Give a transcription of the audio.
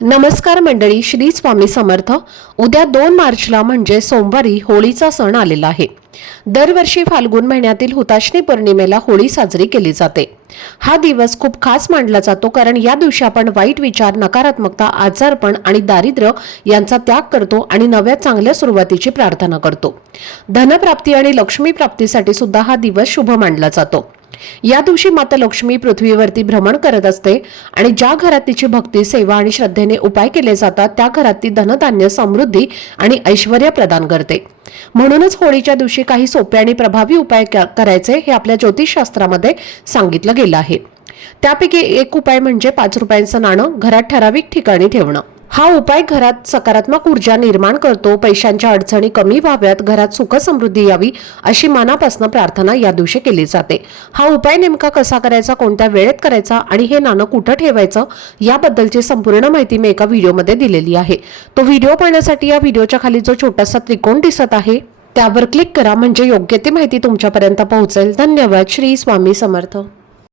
नमस्कार मंडळी, श्री स्वामी समर्थ। उद्या 2 मार्चला म्हणजे सोमवारी होळीचा सण आलेला आहे। दरवर्षी फाल्गुन महिन्यातील हुताशनी पौर्णिमेला होळी साजरी केली जाते। हा दिवस खूप खास मानला जातो, कारण या दिवशी आपण वाईट विचार, नकारात्मकता, आजारपण आणि दारिद्र्य यांचा त्याग करतो आणि नव्या चांगल्या सुरुवातीची प्रार्थना करतो। धनप्राप्ती आणि लक्ष्मी प्राप्तीसाठी सुद्धा हा दिवस शुभ मानला जातो। या दिवशी माता लक्ष्मी पृथ्वीवरती भ्रमण करत असते आणि ज्या घरात तिची भक्ती, सेवा आणि श्रद्धेने उपाय केले जातात त्या घरात ती धनधान्य, समृद्धी आणि ऐश्वर्य प्रदान करते। म्हणूनच होळीच्या दिवशी काही सोपे आणि प्रभावी उपाय करायचे हे आपल्या ज्योतिषशास्त्रामध्ये सांगितलं गेलं आहे। त्यापैकी एक उपाय म्हणजे 5 रुपयांचं नाणं घरात ठराविक ठिकाणी ठेवणं। हा उपाय घरात सकारात्मक ऊर्जा निर्माण करतो, पैशांच्या अडचणी कमी व्हाव्यात, घरात सुख समृद्धी यावी अशी मनापासून प्रार्थना या दिवशी केली जाते। हा उपाय नेमका कसा करायचा, कोणत्या वेळेत करायचा आणि हे नाणं कुठं ठेवायचं याबद्दलची संपूर्ण माहिती मी एका व्हिडिओमध्ये दिलेली आहे। तो व्हिडिओ पाहण्यासाठी या व्हिडिओच्या खाली जो छोटासा त्रिकोण दिसत आहे त्यावर क्लिक करा, म्हणजे योग्य ती माहिती तुमच्यापर्यंत पोहोचेल। धन्यवाद। श्री स्वामी समर्थ।